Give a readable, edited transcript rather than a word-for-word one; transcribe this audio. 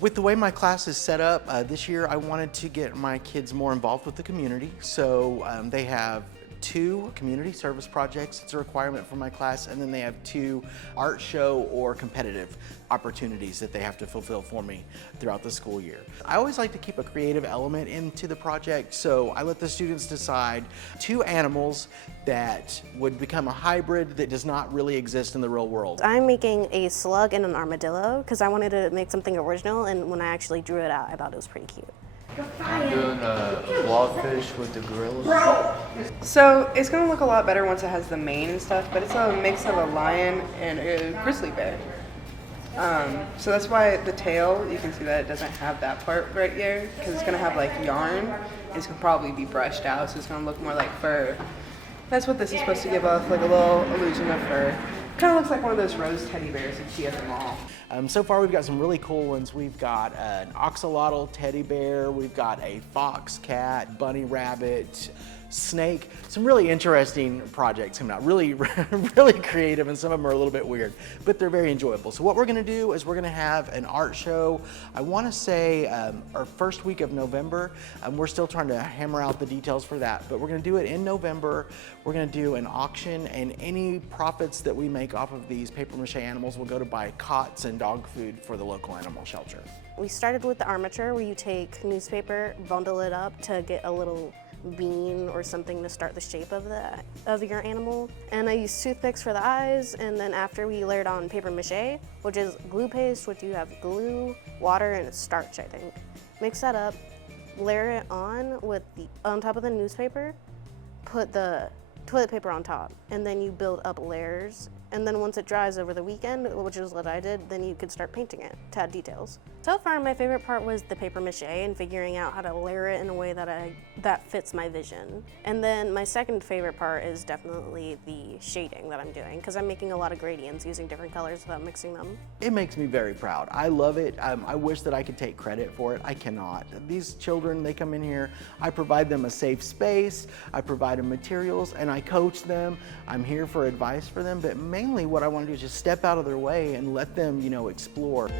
With the way my class is set up, this year I wanted to get my kids more involved with the community. So they have 2 community service projects. It's a requirement for my class. And then they have 2 art show or competitive opportunities that they have to fulfill for me throughout the school year. I always like to keep a creative element into the project. So I let the students decide 2 animals that would become a hybrid that does not really exist in the real world. I'm making a slug and an armadillo because I wanted to make something original, and when I actually drew it out, I thought it was pretty cute. I'm doing a blobfish with the gorilla. So it's gonna look a lot better once it has the mane and stuff, but it's a mix of a lion and a grizzly bear. So that's why the tail, you can see that it doesn't have that part right here, because it's gonna have like yarn, and it's gonna probably be brushed out, so it's gonna look more like fur. That's what this is supposed to give off, like a little illusion of fur. Kind of looks like one of those rose teddy bears you see at the mall. So far we've got some really cool ones. We've got an axolotl teddy bear, we've got a fox cat, bunny rabbit, snake. Some really interesting projects coming out. Really, really creative, and some of them are a little bit weird, but they're very enjoyable. So what we're gonna do is we're gonna have an art show. I wanna say our first week of November. We're still trying to hammer out the details for that, but we're gonna do it in November. We're gonna do an auction, and any profits that we make off of these paper mache animals will go to buy cots and dog food for the local animal shelter. We started with the armature, where you take newspaper, bundle it up to get a little bean or something to start the shape of your animal. And I used toothpicks for the eyes, and then after we layered on paper mache, which is glue paste, which you have glue, water, and starch, I think. Mix that up, layer it on top of the newspaper, put the toilet paper on top, and then you build up layers. And then once it dries over the weekend, which is what I did, then you could start painting it to add details. So far, my favorite part was the paper mache and figuring out how to layer it in a way that fits my vision. And then my second favorite part is definitely the shading that I'm doing, because I'm making a lot of gradients using different colors without mixing them. It makes me very proud. I love it. I wish that I could take credit for it. I cannot. These children, they come in here, I provide them a safe space, I provide them materials, and I coach them. I'm here for advice for them, but mainly what I want to do is just step out of their way and let them, explore.